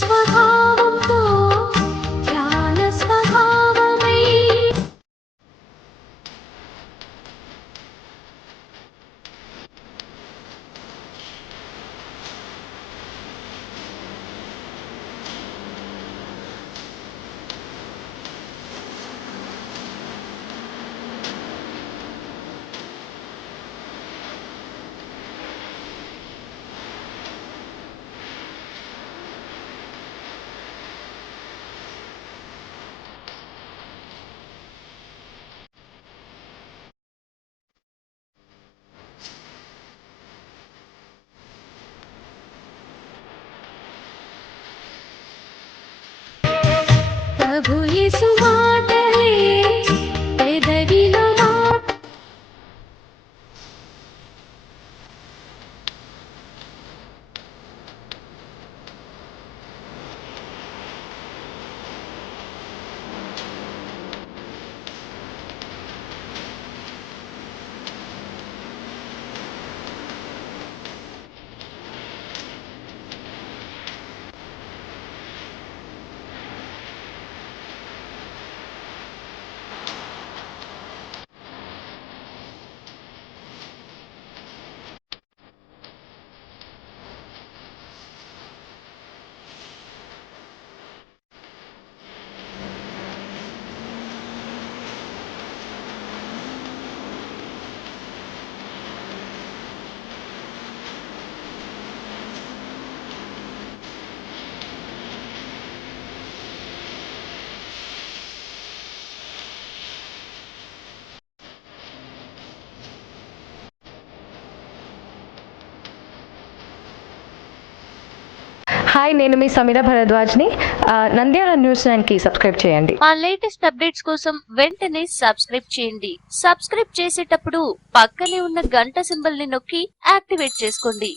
すご。प्रभु ये सुमार హాయ్ నేను మీ సమీర భరద్వాజ్ని. నంద్యాల న్యూస్ నైన్కి సబ్స్క్రైబ్ చేయండి. మా లేటెస్ట్ అప్డేట్స్ కోసం వెంటనే సబ్స్క్రైబ్ చేయండి. సబ్స్క్రైబ్ చేసేటప్పుడు పక్కనే ఉన్న గంట సింబల్ని నొక్కి యాక్టివేట్ చేసుకోండి.